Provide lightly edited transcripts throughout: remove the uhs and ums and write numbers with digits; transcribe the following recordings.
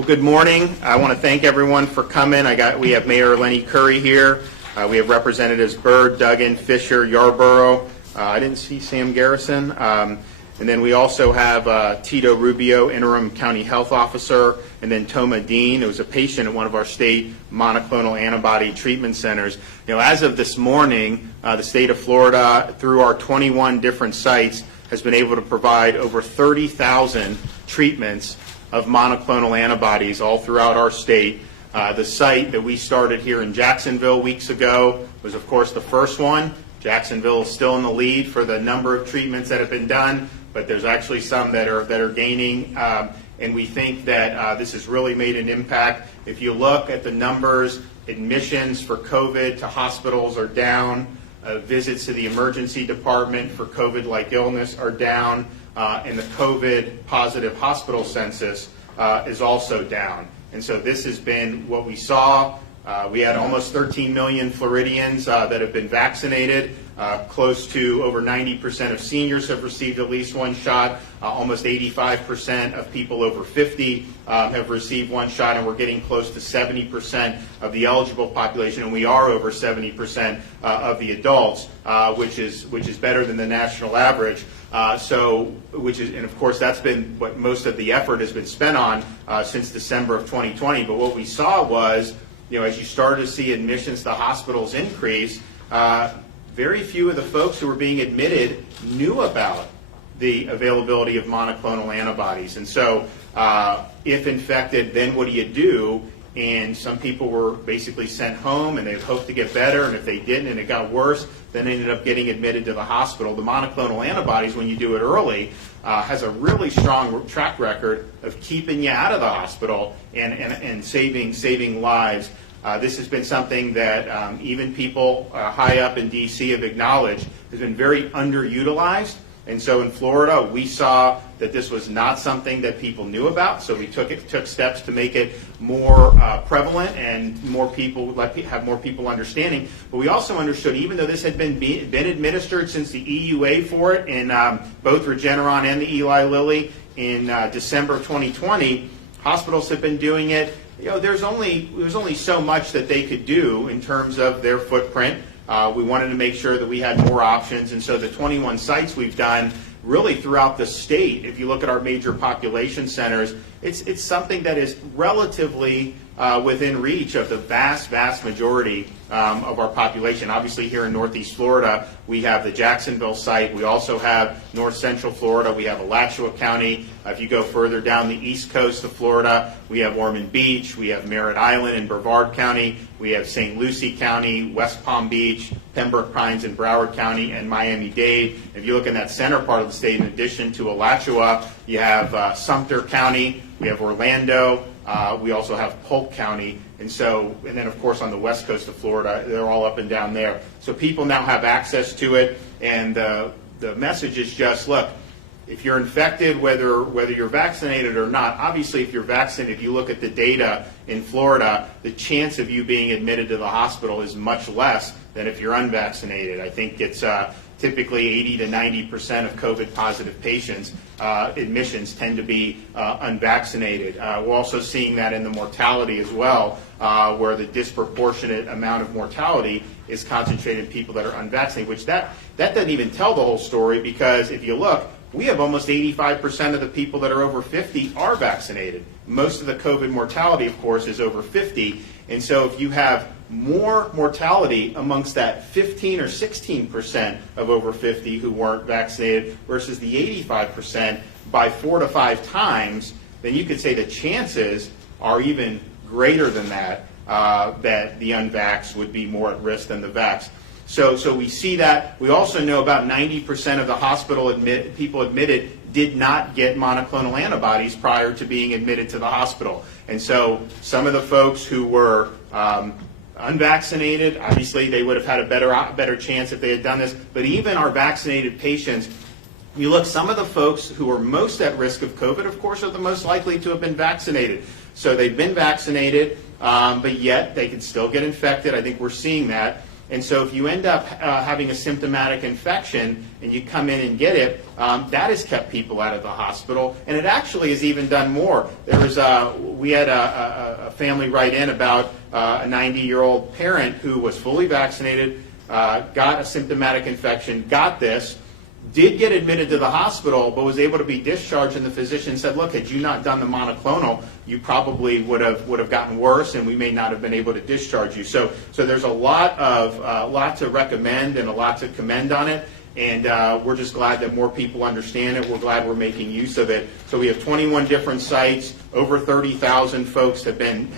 Well, good morning. I want to thank everyone for coming. We have Mayor Lenny Curry here. We have Representatives Byrd, Duggan, Fisher, Yarborough. I didn't see Sam Garrison. And then we also have Tito Rubio, Interim County Health Officer, and then Toma Dean, who was a patient at one of our state monoclonal antibody treatment centers. You know, as of this morning, the state of Florida, through our 21 different sites, has been able to provide over 30,000 treatments of monoclonal antibodies all throughout our state. The site that we started here in Jacksonville weeks ago was, of course, the first one. Jacksonville is still in the lead for the number of treatments that have been done, but there's actually some that are gaining, and we think that this has really made an impact. If you look at the numbers, admissions for COVID to hospitals are down, visits to the emergency department for COVID-like illness are down, and the COVID positive hospital census is also down. And so this has been what we saw. We had almost 13 million Floridians that have been vaccinated. Close to over 90% of seniors have received at least one shot. Almost 85% of people over 50 have received one shot, and we're getting close to 70% of the eligible population, and we are over 70% of the adults, which is better than the national average. And of course that's been what most of the effort has been spent on since December of 2020. But what we saw was, as you started to see admissions to hospitals increase, very few of the folks who were being admitted knew about the availability of monoclonal antibodies. And so if infected, then what do you do? And some people were basically sent home and they hoped to get better, and if they didn't and it got worse, then they ended up getting admitted to the hospital. The monoclonal antibodies, when you do it early, has a really strong track record of keeping you out of the hospital and saving lives. This has been something that even people high up in D.C. have acknowledged has been very underutilized. And so in Florida, we saw that this was not something that people knew about, so we took steps to make it more prevalent and have more people understanding. But we also understood, even though this had been administered since the EUA for it in both Regeneron and the Eli Lilly in December of 2020, hospitals have been doing it. There's only so much that they could do in terms of their footprint. We wanted to make sure that we had more options, and so the 21 sites we've done really throughout the state, if you look at our major population centers, it's something that is relatively within reach of the vast majority of our population. Obviously here in Northeast Florida, we have the Jacksonville site. We also have North Central Florida. We have Alachua County. If you go further down the east coast of Florida, we have Ormond Beach. We have Merritt Island and Brevard County. We have St. Lucie County, West Palm Beach, Pembroke Pines and Broward County, and Miami-Dade. If you look in that center part of the state, in addition to Alachua, you have Sumter County. We have Orlando. We also have Polk County, and then of course on the west coast of Florida, they're all up and down there. So people now have access to it, and the message is just, look, if you're infected, whether you're vaccinated or not, obviously if you're vaccinated, if you look at the data in Florida, the chance of you being admitted to the hospital is much less than if you're unvaccinated. I think it's typically 80 to 90% of COVID positive patients admissions tend to be unvaccinated. We're also seeing that in the mortality as well, where the disproportionate amount of mortality is concentrated in people that are unvaccinated, which that doesn't even tell the whole story, because if you look, we have almost 85% of the people that are over 50 are vaccinated. Most of the COVID mortality, of course, is over 50. And so if you have more mortality amongst that 15 or 16% of over 50 who weren't vaccinated versus the 85% by 4 to 5 times, then you could say the chances are even greater than that, that the unvaxxed would be more at risk than the vaxxed. So we see that. We also know about 90% of the people admitted did not get monoclonal antibodies prior to being admitted to the hospital. And so some of the folks who were unvaccinated, obviously they would have had a better chance if they had done this. But even our vaccinated patients, you look, some of the folks who are most at risk of COVID, of course, are the most likely to have been vaccinated. So they've been vaccinated, but yet they can still get infected. I think we're seeing that. And so if you end up having a symptomatic infection and you come in and get it, that has kept people out of the hospital. And it actually has even done more. We had a family write in about a 90-year-old parent who was fully vaccinated, got a symptomatic infection, got this, did get admitted to the hospital, but was able to be discharged, and the physician said, look, had you not done the monoclonal, you probably would have gotten worse, and we may not have been able to discharge you. So there's a lot to recommend and a lot to commend on it, and we're just glad that more people understand it. We're glad we're making use of it. So we have 21 different sites. Over 30,000 folks have been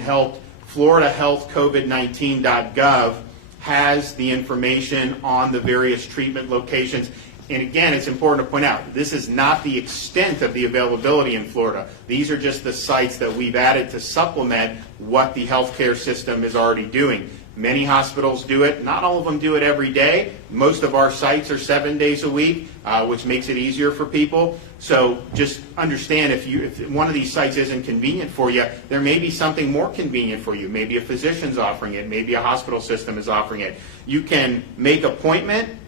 helped. FloridaHealthCovid19.gov has the information on the various treatment locations. And again, it's important to point out, this is not the extent of the availability in Florida. These are just the sites that we've added to supplement what the healthcare system is already doing. Many hospitals do it. Not all of them do it every day. Most of our sites are 7 days a week, which makes it easier for people. So just understand, if one of these sites isn't convenient for you, there may be something more convenient for you. Maybe a physician's offering it. Maybe a hospital system is offering it. You can make appointment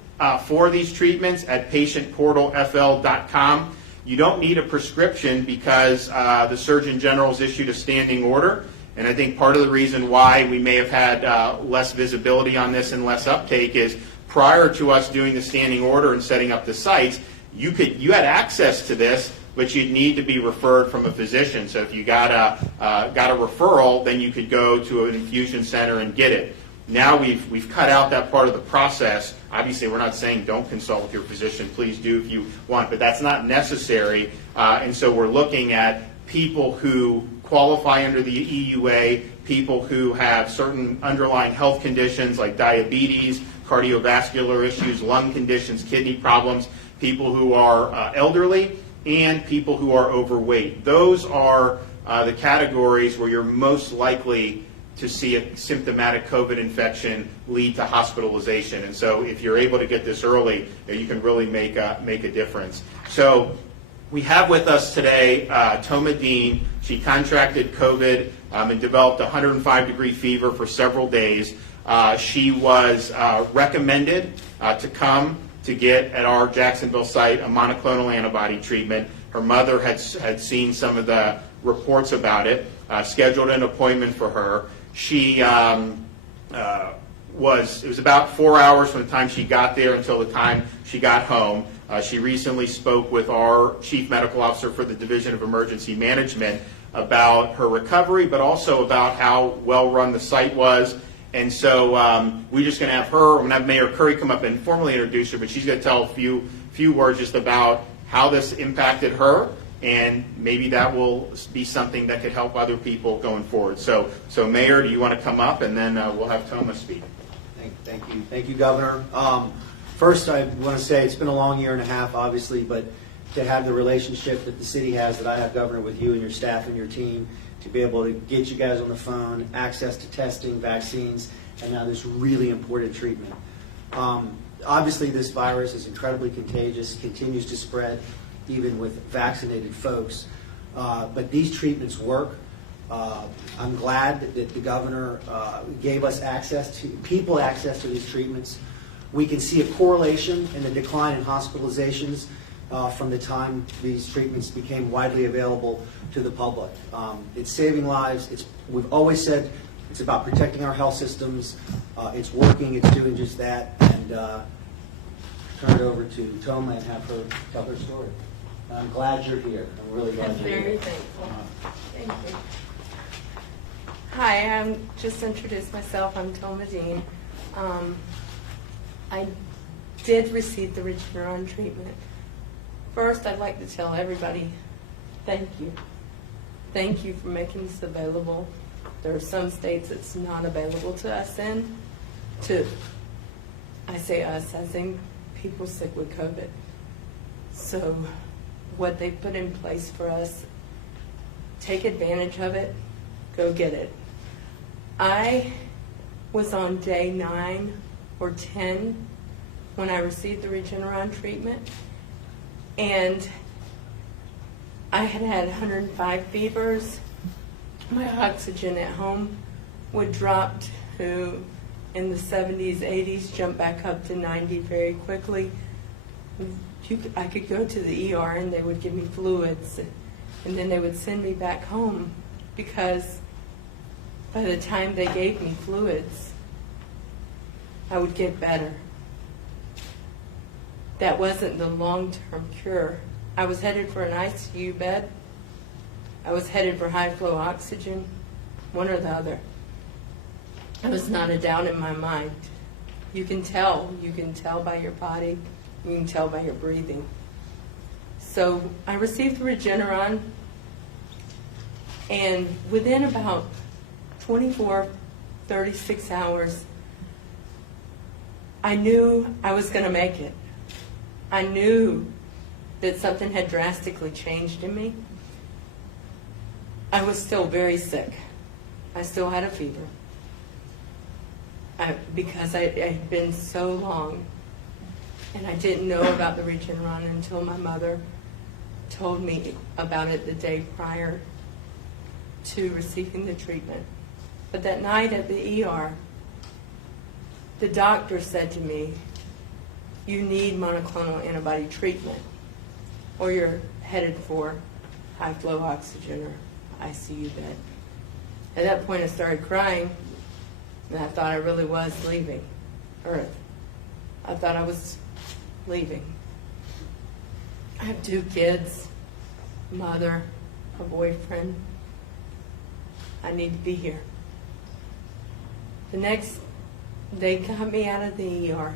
for these treatments at patientportalfl.com. You don't need a prescription because the Surgeon General's issued a standing order. And I think part of the reason why we may have had less visibility on this and less uptake is prior to us doing the standing order and setting up the sites, you had access to this, but you'd need to be referred from a physician. So if you got a referral, then you could go to an infusion center and get it. Now we've cut out that part of the process. Obviously, we're not saying don't consult with your physician. Please do if you want, but that's not necessary. And so we're looking at people who qualify under the EUA, people who have certain underlying health conditions like diabetes, cardiovascular issues, lung conditions, kidney problems, people who are elderly, and people who are overweight. Those are the categories where you're most likely to see a symptomatic COVID infection lead to hospitalization. And so if you're able to get this early, you can really make a difference. So we have with us today Toma Dean. She contracted COVID and developed a 105-degree fever for several days. She was recommended to come to get at our Jacksonville site a monoclonal antibody treatment. Her mother had seen some of the reports about it, scheduled an appointment for her. She it was about 4 hours from the time she got there until the time she got home. She recently spoke with our Chief Medical Officer for the Division of Emergency Management about her recovery, but also about how well run the site was. And so we're just going to have her, we're going to have Mayor Curry come up and formally introduce her, but she's going to tell a few words just about how this impacted her, and maybe that will be something that could help other people going forward. So Mayor, do you want to come up, and then we'll have Toma speak. Thank you, Governor. First, I want to say it's been a long year and a half, obviously, but to have the relationship that the city has, that I have, Governor, with you and your staff and your team, to be able to get you guys on the phone, access to testing, vaccines, and now this really important treatment. Obviously, this virus is incredibly contagious, continues to spread, even with vaccinated folks. But these treatments work. I'm glad that the governor gave us access to these treatments. We can see a correlation in the decline in hospitalizations from the time these treatments became widely available to the public. It's saving lives. We've always said it's about protecting our health systems. It's working. It's doing just that. And turn it over to Toma and have her tell her story. And I'm glad you're here. I'm really glad you're here. Very thankful. Thank you. Hi, I'm just introduced myself. I'm Toma Dean. I did receive the Regeneron treatment. First, I'd like to tell everybody, thank you. Thank you for making this available. There are some states it's not available to us in. I say us, as in people sick with COVID. So what they put in place for us, take advantage of it, go get it. I was on day 9 or 10 when I received the Regeneron treatment, and I had 105 fevers. My oxygen at home would drop who in the 70s, 80s jumped back up to 90 very quickly. I could go to the ER and they would give me fluids, and then they would send me back home because by the time they gave me fluids, I would get better. That wasn't the long-term cure. I was headed for an ICU bed. I was headed for high-flow oxygen, one or the other. It was not a doubt in my mind. You can tell by your body, you can tell by your breathing. So I received Regeneron, and within about 24, 36 hours, I knew I was going to make it. I knew that something had drastically changed in me. I was still very sick. I still had a fever. Because it had been so long, and I didn't know about the Regeneron until my mother told me about it the day prior to receiving the treatment. But that night at the ER, the doctor said to me, "You need monoclonal antibody treatment, or you're headed for high-flow oxygen or ICU bed." At that point, I started crying, and I thought I really was leaving Earth. I thought I was leaving. I have 2 kids, a mother, a boyfriend. I need to be here. The next, they got me out of the ER.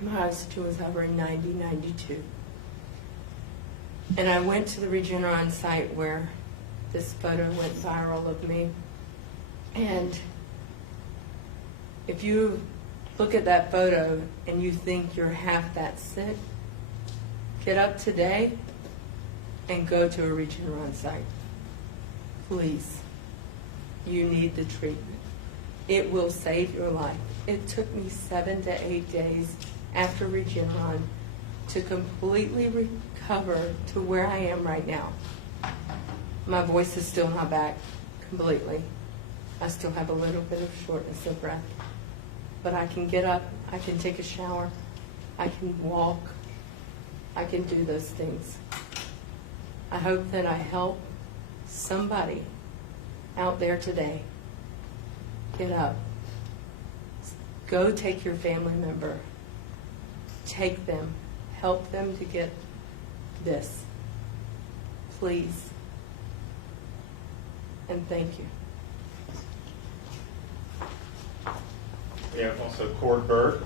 My oxygen was hovering 90, 92. And I went to the Regeneron site where this photo went viral of me. And if you look at that photo and you think you're half that sick, get up today and go to a Regeneron site. Please. You need the treatment. It will save your life. It took me 7 to 8 days after Regeneron to completely recover to where I am right now. My voice is still not back completely. I still have a little bit of shortness of breath. But I can get up, I can take a shower, I can walk, I can do those things. I hope that I help somebody out there today. Get up. Go take your family member. Take them. Help them to get this. Please. And thank you. We have also Cord Bird.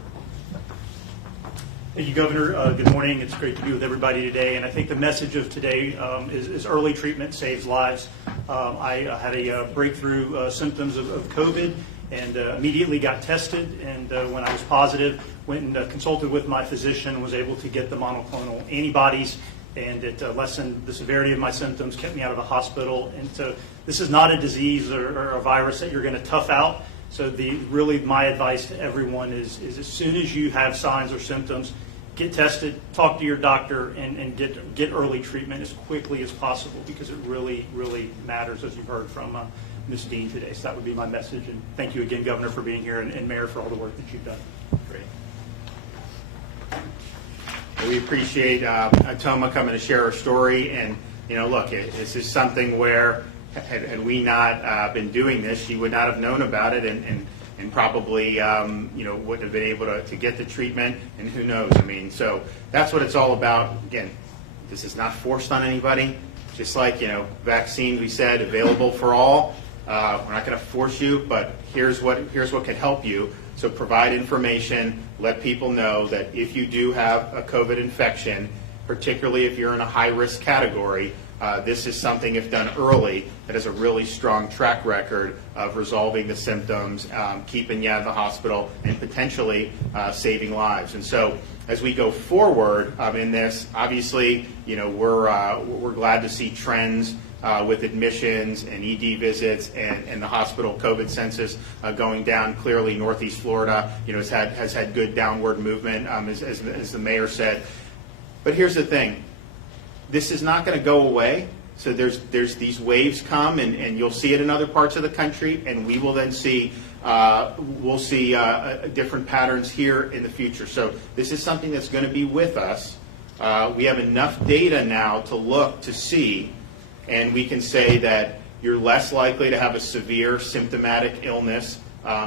Thank you, Governor. Good morning. It's great to be with everybody today. And I think the message of today is early treatment saves lives. I had a breakthrough symptoms of COVID and immediately got tested. And when I was positive, went and consulted with my physician, was able to get the monoclonal antibodies. And it lessened the severity of my symptoms, kept me out of the hospital. And so this is not a disease or a virus that you're going to tough out. So really my advice to everyone is as soon as you have signs or symptoms, get tested, talk to your doctor, and get early treatment as quickly as possible, because it really, really matters, as you've heard from Ms. Dean today. So that would be my message. And thank you again, Governor, for being here, and Mayor, for all the work that you've done. Great. We appreciate Toma coming to share her story. And, look, this is something where had we not been doing this, she would not have known about it and probably, wouldn't have been able to get the treatment. And who knows? So that's what it's all about. Again, this is not forced on anybody. Just like, vaccine, we said, available for all. We're not going to force you, but here's what can help you. So provide information, let people know that if you do have a COVID infection, particularly if you're in a high-risk category, this is something, if done early, that has a really strong track record of resolving the symptoms, keeping you out of the hospital, and potentially saving lives. And so as we go forward in this, obviously, we're glad to see trends with admissions and ED visits and the hospital COVID census going down. Clearly, Northeast Florida, has had good downward movement, as the mayor said. But here's the thing. This is not going to go away. So there's these waves come, and you'll see it in other parts of the country, and we will then see we'll see different patterns here in the future. So this is something that's going to be with us. We have enough data now to look to see, and we can say that you're less likely to have a severe symptomatic illness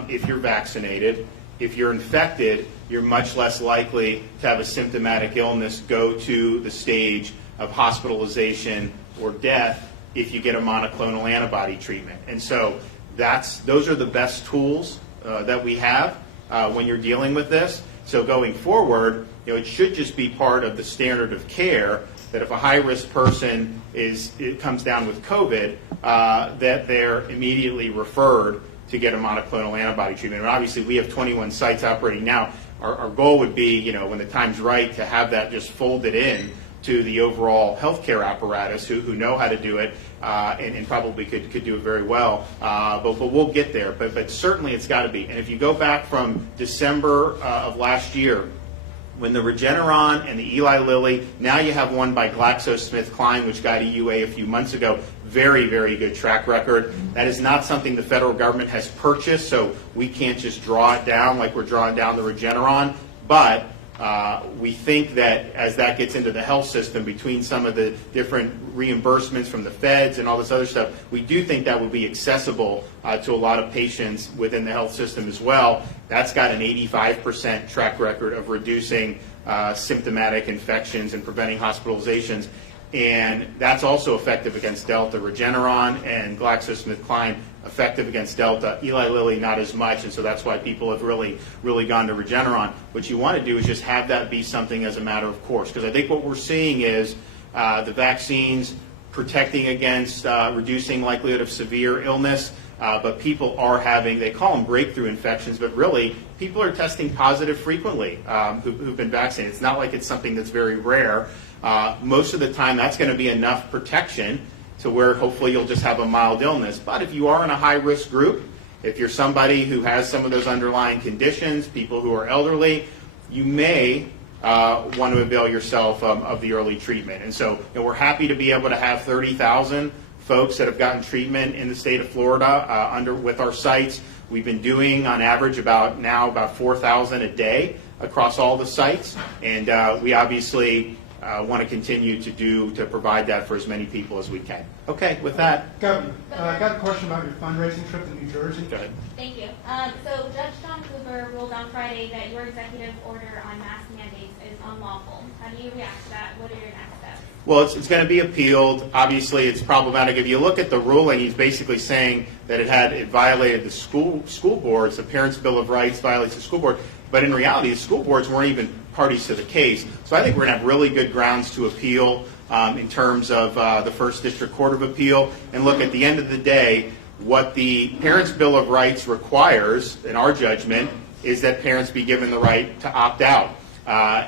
if you're vaccinated. If you're infected, you're much less likely to have a symptomatic illness go to the stage of hospitalization or death if you get a monoclonal antibody treatment. And so those are the best tools that we have when you're dealing with this. So going forward, it should just be part of the standard of care that if a high-risk person comes down with COVID, that they're immediately referred to get a monoclonal antibody treatment. And obviously, we have 21 sites operating now. Our goal would be, when the time's right, to have that just folded in to the overall healthcare apparatus who know how to do it and probably could do it very well. But we'll get there. But certainly it's got to be. And if you go back from December of last year, when the Regeneron and the Eli Lilly, now you have one by GlaxoSmithKline, which got EUA a few months ago. Very, very good track record. That is not something the federal government has purchased, so we can't just draw it down like we're drawing down the Regeneron. But we think that as that gets into the health system, between some of the different reimbursements from the feds and all this other stuff, we do think that will be accessible to a lot of patients within the health system as well. That's got an 85% track record of reducing symptomatic infections and preventing hospitalizations. And that's also effective against Delta. Regeneron and GlaxoSmithKline effective against Delta. Eli Lilly not as much, and so that's why people have really gone to Regeneron. What you want to do is just have that be something as a matter of course, because I think what we're seeing is the vaccines protecting against reducing likelihood of severe illness, but people are having, they call them breakthrough infections, but really people are testing positive frequently who've been vaccinated. It's not like it's something that's very rare. Most of the time that's going to be enough protection to where hopefully you'll just have a mild illness. But if you are in a high-risk group, if you're somebody who has some of those underlying conditions, people who are elderly, you may want to avail yourself of the early treatment. And so we're happy to be able to have 30,000 folks that have gotten treatment in the state of Florida with our sites. We've been doing on average about 4,000 a day across all the sites, and we obviously want to continue to provide that for as many people as we can. Okay, with that. Governor, I got a question about your fundraising trip to New Jersey. Go ahead. Thank you. So Judge John Cooper ruled on Friday that your executive order on mask mandates is unlawful. How do you react to that? What are your next steps? Well, it's going to be appealed. Obviously, it's problematic. If you look at the ruling, he's basically saying that it violated the school boards. The Parents' Bill of Rights violates the school board. But in reality, the school boards weren't even parties to the case. So I think we're going to have really good grounds to appeal in terms of the First District Court of Appeal. And look, at the end of the day, what the Parents' Bill of Rights requires, in our judgment, is that parents be given the right to opt out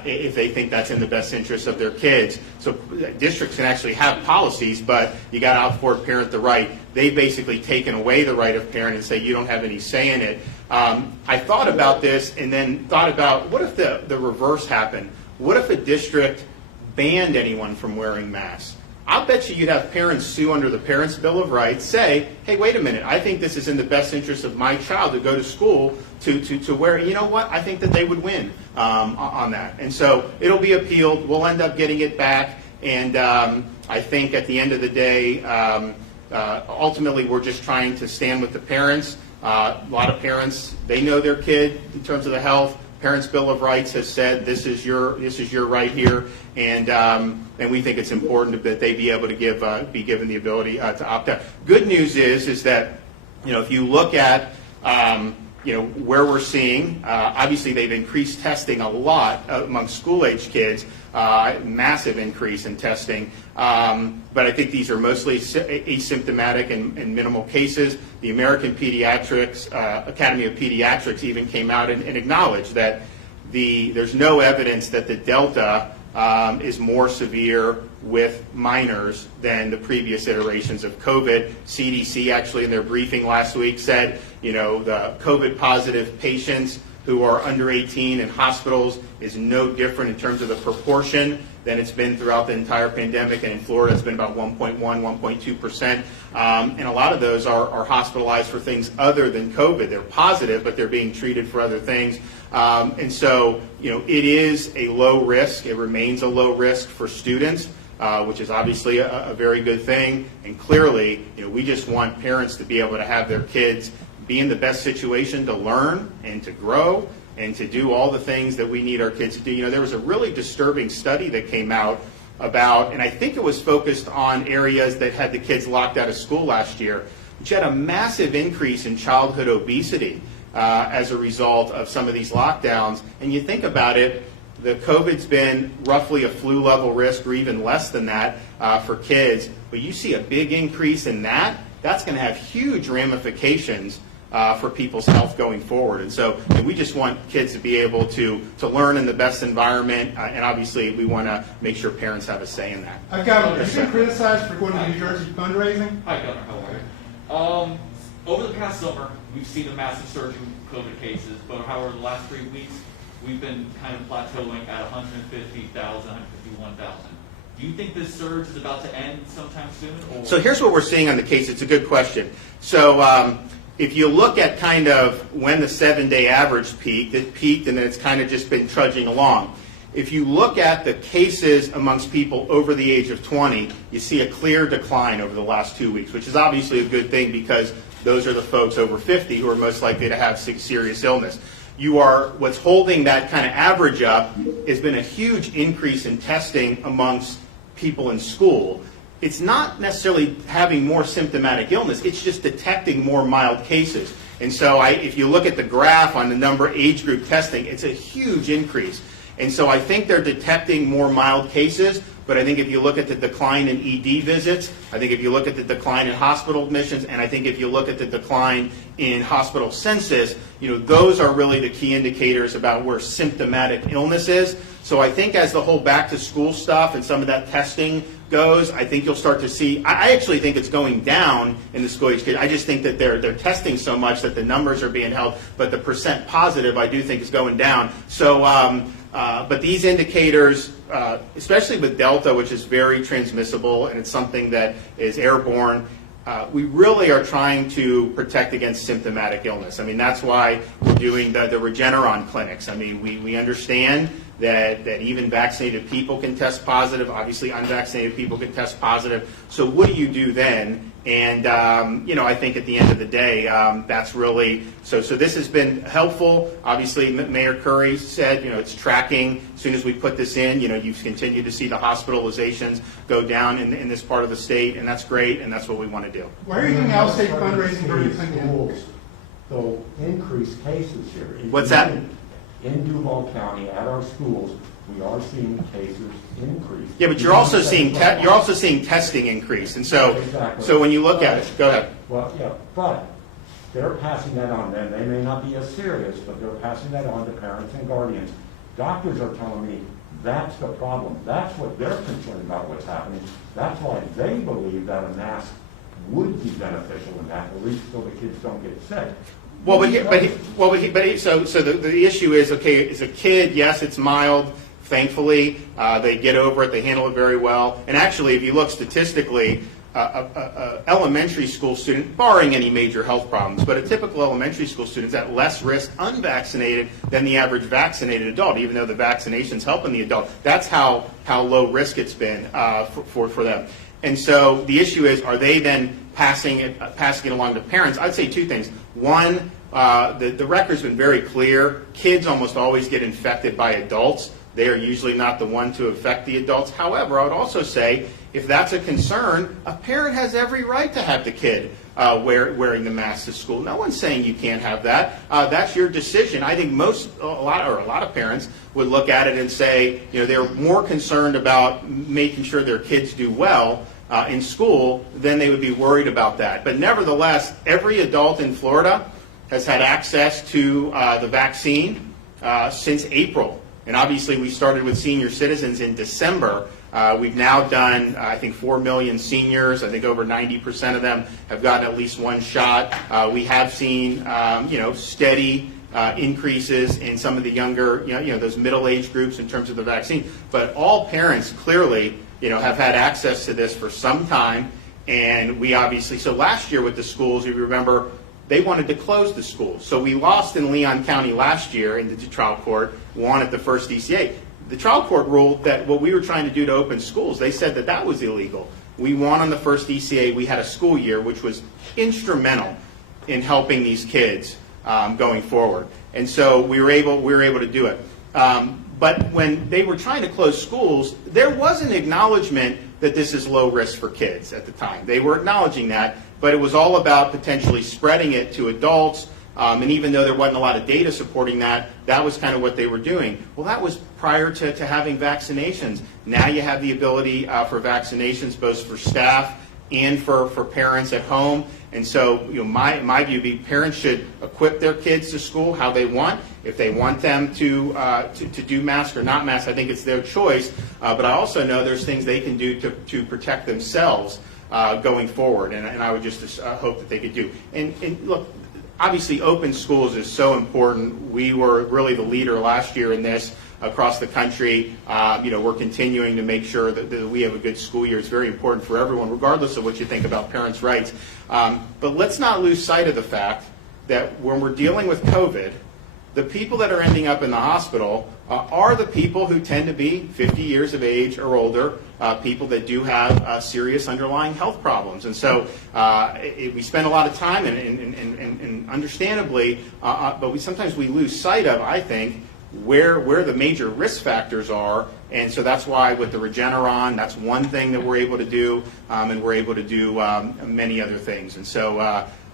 if they think that's in the best interest of their kids. So districts can actually have policies, but you got to outboard parent the right. They've basically taken away the right of parent and say you don't have any say in it. I thought about this and then thought about, what if the reverse happened? What if a district banned anyone from wearing masks? I'll bet you'd have parents sue under the Parents' Bill of Rights, say, hey, wait a minute, I think this is in the best interest of my child to go to school to wear, you know what, I think that they would win on that. And so it'll be appealed. We'll end up getting it back. And I think at the end of the day, ultimately we're just trying to stand with the parents. A lot of parents, they know their kid in terms of the health. Parents' Bill of Rights has said this is your right here, and we think it's important that they be able to be given the ability to opt out. Good news is that if you look at where we're seeing, obviously they've increased testing a lot among school-age kids, massive increase in testing. But I think these are mostly asymptomatic and minimal cases. The American Academy of Pediatrics even came out and acknowledged that there's no evidence that the Delta is more severe with minors than the previous iterations of COVID. CDC actually in their briefing last week said, the COVID positive patients who are under 18 in hospitals is no different in terms of the proportion than it's been throughout the entire pandemic, and in Florida it's been about 1.1, 1.2%. And a lot of those are hospitalized for things other than COVID. They're positive, but they're being treated for other things. And so, it is a low risk. It remains a low risk for students, which is obviously a very good thing. And clearly, we just want parents to be able to have their kids be in the best situation to learn and to grow and to do all the things that we need our kids to do. There was a really disturbing study that came out about, and I think it was focused on areas that had the kids locked out of school last year, which had a massive increase in childhood obesity as a result of some of these lockdowns. And you think about it, the COVID's been roughly a flu level risk or even less than that for kids, but you see a big increase in that, that's going to have huge ramifications for people's health going forward. And so we just want kids to be able to learn in the best environment, and obviously we want to make sure parents have a say in that. Governor, you've been criticized for going to New Jersey fundraising. Hi, Governor. How are you? Over the past summer, we've seen a massive surge in COVID cases, but however, the last 3 weeks, we've been kind of plateauing at 150,000, 151,000. Do you think this surge is about to end sometime soon? Or? So here's what we're seeing on the case. It's a good question. So if you look at kind of when the 7-day average peaked, it peaked and then it's kind of just been trudging along. If you look at the cases amongst people over the age of 20, you see a clear decline over the last 2 weeks, which is obviously a good thing because those are the folks over 50 who are most likely to have serious illness. What's holding that kind of average up has been a huge increase in testing amongst people in school. It's not necessarily having more symptomatic illness, it's just detecting more mild cases. And so if you look at the graph on the number age group testing, it's a huge increase. And so I think they're detecting more mild cases, but I think if you look at the decline in ED visits, I think if you look at the decline in hospital admissions, and I think if you look at the decline in hospital census, those are really the key indicators about where symptomatic illness is. So I think as the whole back to school stuff and some of that testing goes, I think you'll start to see, I actually think it's going down in the school age kids. I just think that they're testing so much that the numbers are being held, but the percent positive I do think is going down. So, but these indicators, especially with Delta, which is very transmissible and it's something that is airborne, we really are trying to protect against symptomatic illness. I mean, that's why we're doing the Regeneron clinics. I mean, we understand that even vaccinated people can test positive. Obviously, unvaccinated people can test positive. So what do you do then? And, I think at the end of the day, that's really, so this has been helpful. Obviously, Mayor Curry said, it's tracking. As soon as we put this in, you've continued to see the hospitalizations go down in this part of the state, and that's great, and that's what we want to do. Why are you doing out-of-state fundraising during the pandemic? Schools, though, increased cases here. What's that? In Duval County, at our schools, we are seeing cases increase. Yeah, but you're also seeing testing increase, and so Exactly. so when you look at it, go ahead. Well, yeah, but they're passing that on. Then they may not be as serious, but they're passing that on to parents and guardians. Doctors are telling me that's the problem. That's what they're concerned about. What's happening. That's why they believe that a mask would be beneficial in that, at least so the kids don't get sick. So the issue is, okay, as a kid, yes, it's mild. Thankfully, they get over it. They handle it very well. And actually, if you look statistically, a elementary school student, barring any major health problems, but a typical elementary school student is at less risk unvaccinated than the average vaccinated adult, even though the vaccination's helping the adult. That's how low risk it's been for them. And so the issue is, are they then passing it along to parents? I'd say two things. One, the record's been very clear. Kids almost always get infected by adults. They are usually not the one to affect the adults. However, I would also say, if that's a concern, a parent has every right to have the kid wearing the mask to school. No one's saying you can't have that. That's your decision. I think a lot of parents would look at it and say, they're more concerned about making sure their kids do well in school than they would be worried about that. But nevertheless, every adult in Florida has had access to the vaccine since April. And obviously, we started with senior citizens in December. We've now done, I think, 4 million seniors. I think over 90% of them have gotten at least one shot. We have seen, steady increases in some of the younger, those middle-age groups in terms of the vaccine. But all parents clearly, have had access to this for some time. And we obviously, so last year with the schools, if you remember, they wanted to close the schools. So we lost in Leon County last year in the trial court, won at the first DCA. The trial court ruled that what we were trying to do to open schools, they said that was illegal. We won on the first DCA. We had a school year, which was instrumental in helping these kids going forward. And so we were able to do it. But when they were trying to close schools, there was an acknowledgement that this is low risk for kids at the time. They were acknowledging that, but it was all about potentially spreading it to adults. And even though there wasn't a lot of data supporting that, that was kind of what they were doing. Well, that was prior to having vaccinations. Now you have the ability for vaccinations both for staff and for parents at home. And so, my view would be parents should equip their kids to school how they want. If they want them to do mask or not mask, I think it's their choice. But I also know there's things they can do to protect themselves going forward. And I would just hope that they could do. And look, obviously open schools is so important. We were really the leader last year in this across the country. We're continuing to make sure that we have a good school year. It's very important for everyone, regardless of what you think about parents' rights. But let's not lose sight of the fact that when we're dealing with COVID, the people that are ending up in the hospital are the people who tend to be 50 years of age or older, people that do have serious underlying health problems. And so we spend a lot of time, and understandably, but sometimes we lose sight of, I think, where the major risk factors are. And so that's why with the Regeneron, that's one thing that we're able to do, and we're able to do many other things. And so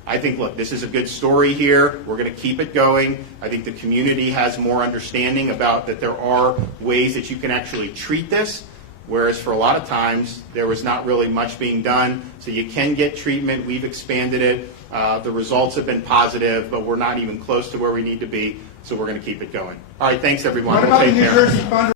I think, look, this is a good story here. We're going to keep it going. I think the community has more understanding about that there are ways that you can actually treat this, whereas for a lot of times there was not really much being done. So you can get treatment. We've expanded it. The results have been positive, but we're not even close to where we need to be. So we're going to keep it going. All right, thanks, everyone. What about the Take New care. Jersey fundraising?